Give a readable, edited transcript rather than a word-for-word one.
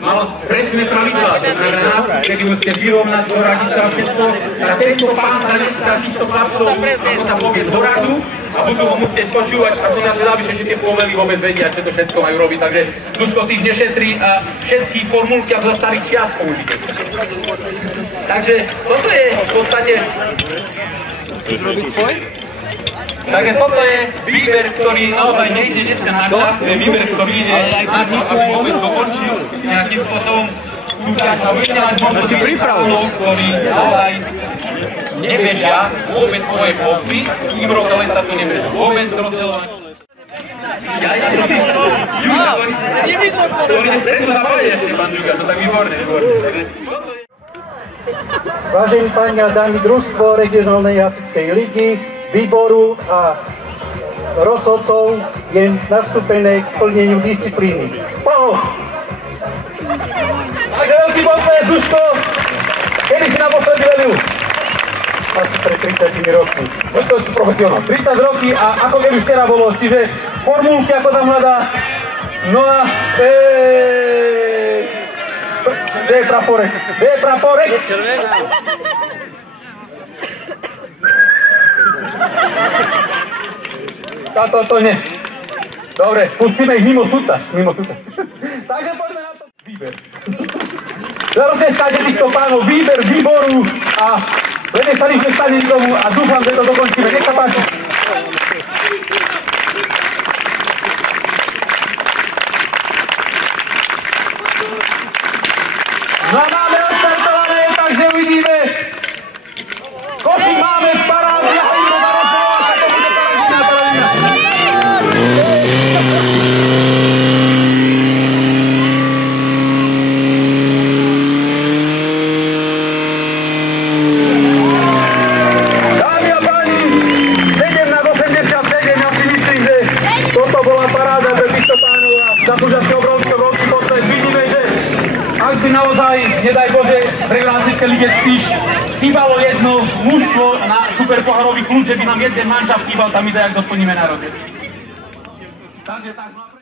malo presné pravidlá, kedy musíte vyrovnať zhoradiť a všetko. A tento pán sa týchto chlapcov, ako sa povie, zhoradu a budú ho musieť počúvať a sú na zvedavý, že tie povely vôbec vedia, čo to všetko majú robiť. Takže Duško tých nešetrí a všetky formulky ako za starých čias použite. Takže toto je v podstate... Takže toto je výber, ktorý naozaj nejde dneska na čas, to je výber, ktorý ide na to, aby vôbec dokončil nejakým spôsobom súťaž a budete mať možnosť pripravov, ktorí naozaj nebežia vôbec svoje posty, Imrovka len sa to nebežia vôbec rozdeľovať. Ktorý je stredu zapáde ešte, pán Žuka, to tak výborné. Vážení páni a dámy, družstvo regionálnej jazyckej ligy, výboru a rozhodcov je nastúpené k plneniu disciplíny. Takže veľký potlesk, Duško! Kedy si naposledy velil? Asi pred 30 rokmi. To je profesionál. 30 roky a ako keby včera bolo, čiže formulky ako tam hľadá. No a... Kde je praporek? Kde je praporek? To nie. Dobre, pustíme ich mimo súťaž. Takže poďme na to. Výber. Roznestáte týchto pánov výber výboru a vedestali sme sa tomu a dúfam, že to dokončíme. Nech sa páči. No a máme odstartované, takže uvidíme. Košík máme v paráde. Naozaj, nedaj Bože, v regionálnej lige spíš chýbalo jedno mužstvo na superpohárový kľúč, že by nám jeden mančaft chýbal, tam ide, jak to splníme na rode. Takže tak...